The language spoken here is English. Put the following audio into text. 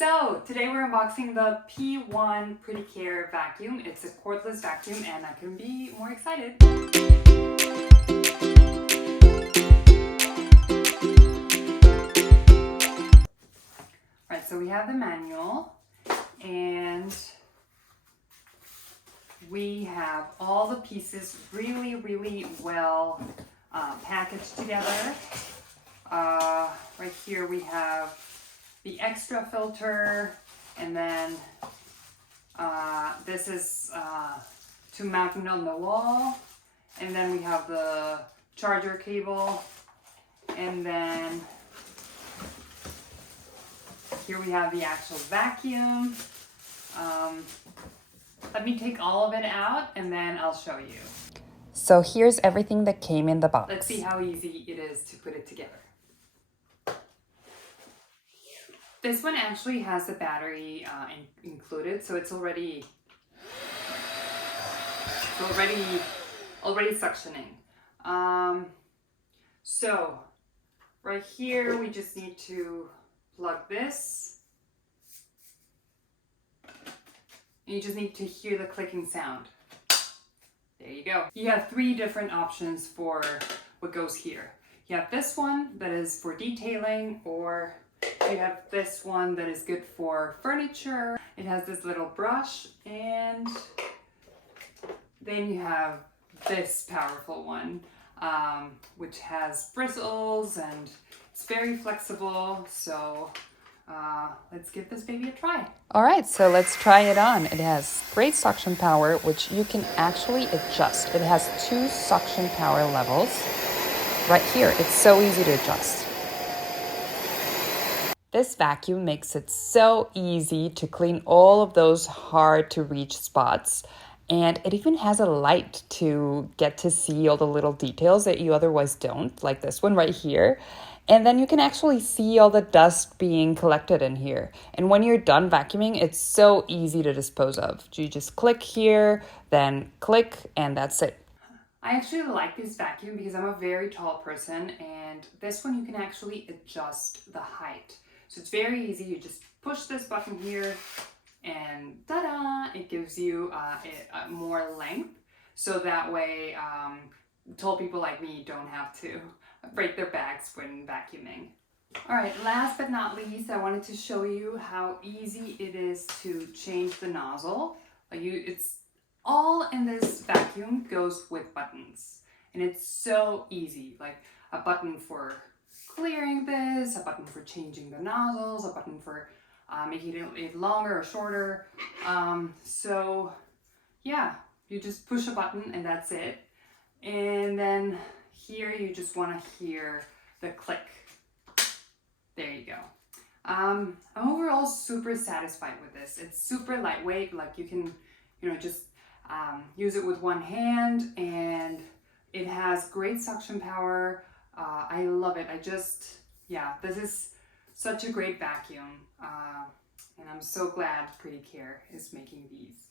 So today we're unboxing the P1 Pretty Care vacuum. It's a cordless vacuum and I couldn't be more excited. Alright, so we have the manual and we have all the pieces really well packaged together. Right here we have the extra filter, and then this is to mount it on the wall, and then we have the charger cable, and then here we have the actual vacuum. Let me take all of it out and then I'll show you. So here's everything that came in the box. Let's see how easy it is to put it together. This one actually has the battery included, so it's already suctioning. So right here we just need to plug this. And you just need to hear the clicking sound. There you go. You have three different options for what goes here. You have this one that is for detailing, or you have this one that is good for furniture. It has this little brush, and then you have this powerful one, which has bristles and it's very flexible. So let's give this baby a try. All right, so let's try it on. It has great suction power, which you can actually adjust. It has 2 suction power levels right here. It's so easy to adjust. This vacuum makes it so easy to clean all of those hard to reach spots. And it even has a light to get to see all the little details that you otherwise don't, like this one right here. And then you can actually see all the dust being collected in here. And when you're done vacuuming, it's so easy to dispose of. You just click here, then click, and that's it. I actually like this vacuum because I'm a very tall person, and this one you can actually adjust the height. So it's very easy. You just push this button here and ta-da! It gives you more length. So that way tall people like me don't have to break their backs when vacuuming. All right, last but not least, I wanted to show you how easy it is to change the nozzle. It's all in this vacuum goes with buttons, and it's so easy. Like a button for clearing this, a button for changing the nozzles, a button for making it longer or shorter. So yeah, you just push a button and that's it. And then here you just want to hear the click. There you go. I'm overall super satisfied with this. It's super lightweight. Like you can, just use it with one hand, and it has great suction power. I love it. This is such a great vacuum. And I'm so glad Pretty Care is making these.